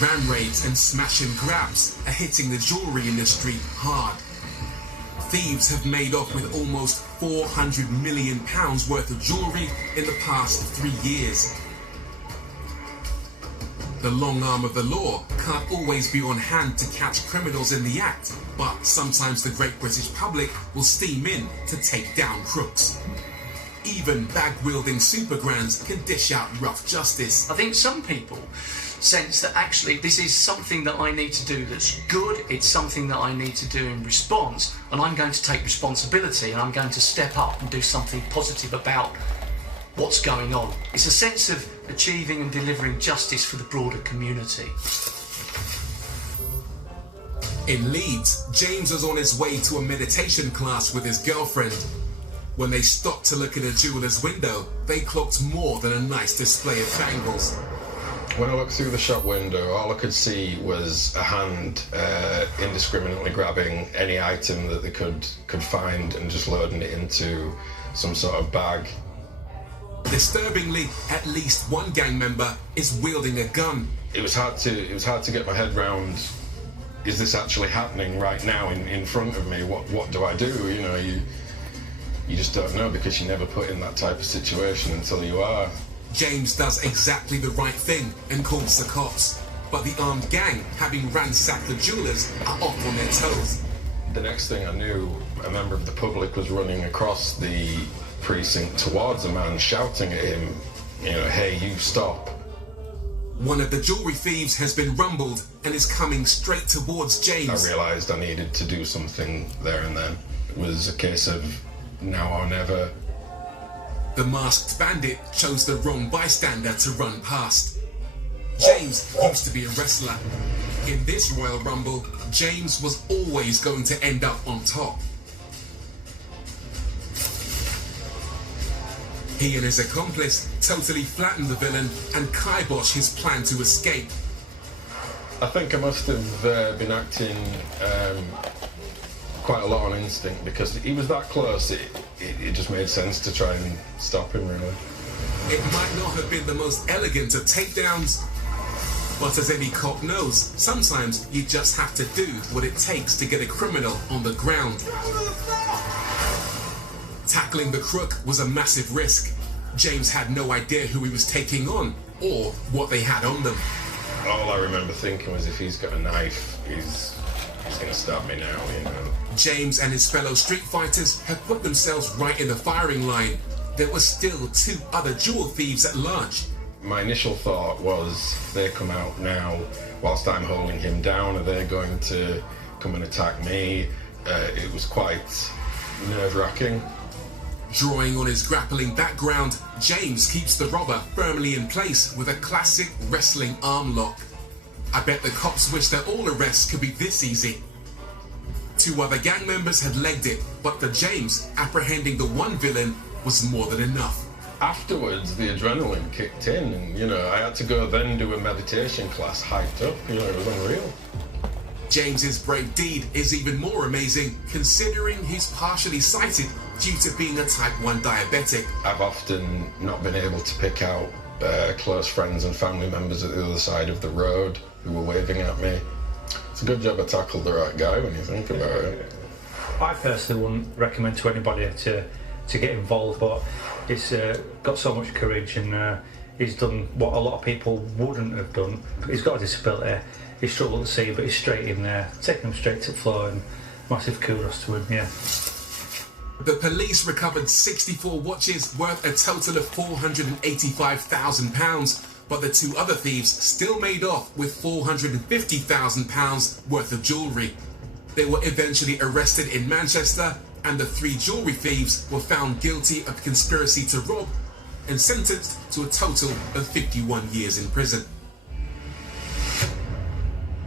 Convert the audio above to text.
Ram raids and smash and grabs are hitting the jewellery industry hard. Thieves have made off with almost £400 million worth of jewellery in the past 3 years. The long arm of the law can't always be on hand to catch criminals in the act, but sometimes the great British public will steam in to take down crooks. Even bag-wielding supergrands can dish out rough justice. I think some people sense that actually this is something that I need to do that's good, it's something that I need to do in response, and I'm going to take responsibility and I'm going to step up and do something positive about what's going on. It's a sense of achieving and delivering justice for the broader community. In Leeds, James was on his way to a meditation class with his girlfriend. When they stopped to look in a jeweller's window, they clocked more than a nice display of bangles. When I looked through the shop window, all I could see was a hand indiscriminately grabbing any item that they could find and just loading it into some sort of bag. Disturbingly, at least one gang member is wielding a gun. It was hard to get my head round. Is this actually happening right now in front of me? What do I do? You know, you just don't know because you're never put in that type of situation until you are. James does exactly the right thing and calls the cops. But the armed gang, having ransacked the jewellers, are off on their toes. The next thing I knew, a member of the public was running across the precinct towards a man, shouting at him, you know, "Hey, you stop." One of the jewellery thieves has been rumbled and is coming straight towards James. I realised I needed to do something there and then. It was a case of now or never. The masked bandit chose the wrong bystander to run past. James used to be a wrestler. In this Royal Rumble, James was always going to end up on top. He and his accomplice totally flattened the villain and kiboshed his plan to escape. I think I must have been acting quite a lot on instinct because he was that close. It just made sense to try and stop him, really. It might not have been the most elegant of takedowns, but as any cop knows, sometimes you just have to do what it takes to get a criminal on the ground. Tackling the crook was a massive risk. James had no idea who he was taking on or what they had on them. All I remember thinking was, if he's got a knife, he's going to stab me now, you know. James and his fellow street fighters had put themselves right in the firing line. There were still 2 other jewel thieves at large. My initial thought was, they come out now whilst I'm holding him down, are they going to come and attack me? It was quite nerve-wracking. Drawing on his grappling background, James keeps the robber firmly in place with a classic wrestling arm lock. I bet the cops wish that all arrests could be this easy. 2 other gang members had legged it, but for James, apprehending the one villain was more than enough. Afterwards, the adrenaline kicked in, and, you know, I had to go then do a meditation class hyped up. You know, it was unreal. James's brave deed is even more amazing considering he's partially sighted due to being a type 1 diabetic. I've often not been able to pick out close friends and family members at the other side of the road who were waving at me. It's a good job I tackled the right guy when you think about it. I personally wouldn't recommend to anybody to get involved, but he's got so much courage and he's done what a lot of people wouldn't have done. He's got a disability, he struggled to see, but he's straight in there, taking him straight to the floor, and massive kudos to him, yeah. The police recovered 64 watches worth a total of £485,000, but the 2 other thieves still made off with £450,000 worth of jewellery. They were eventually arrested in Manchester, and the 3 jewellery thieves were found guilty of conspiracy to rob and sentenced to a total of 51 years in prison.